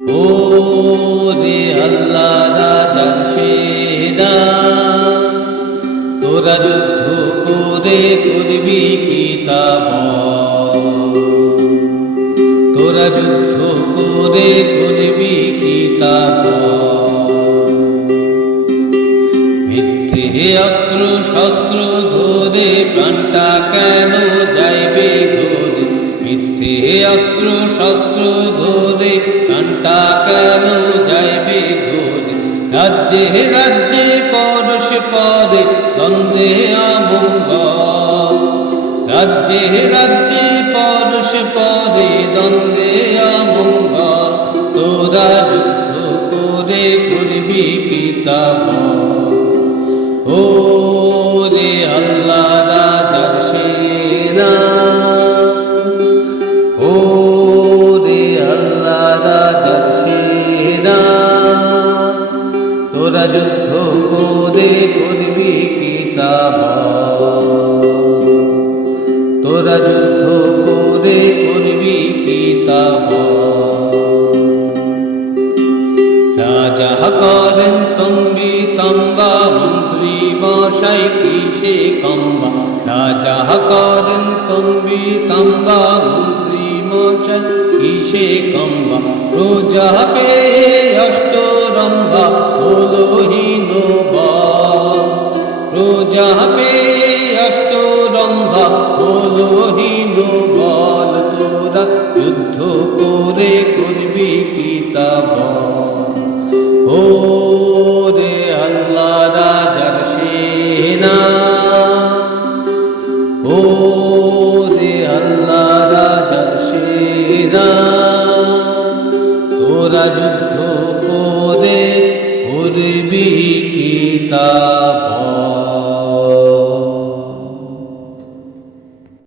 ও রে আল্লাহ রাজার সেনা তোরা যুদ্ধ করে করবি কিতাব তোরা যুদ্ধ করে করবি কিতাব মিথ্যে অস্ত্র শস্ত্র ধরে প্রাণটা কেন যাইবে ঘোরে মিথ্যে অস্ত্র শস্ত্র ধরে কেন যাইবে ঘোরে রাজ্যে রাজ্যে পরশ পরে দ্বন্দ্বে আমঙ্গল। রাজ্যে রাজ্যে পরশ পরে দ্বন্দ্বে আমঙ্গল। তোরা যুদ্ধ করে করবি কিতাব ও তোরা যুদ্ধ করে করবি কিতাব তোরা যুদ্ধ করে করবি কিতাব রাজা করেন তঙ্গি মন্ত্রী মশাই কিসে কম্বা। রাজা মন্ত্রী মশাই কিসে কম্বা। পে অষ্টরম্ভা হলো হীন প্রজা পে অষ্টরম্ভা হলো হীন বল তোরা যুদ্ধ করে করবি কিতাব ও রে আল্লাহ রাজার সেনা ও করবি কিতাব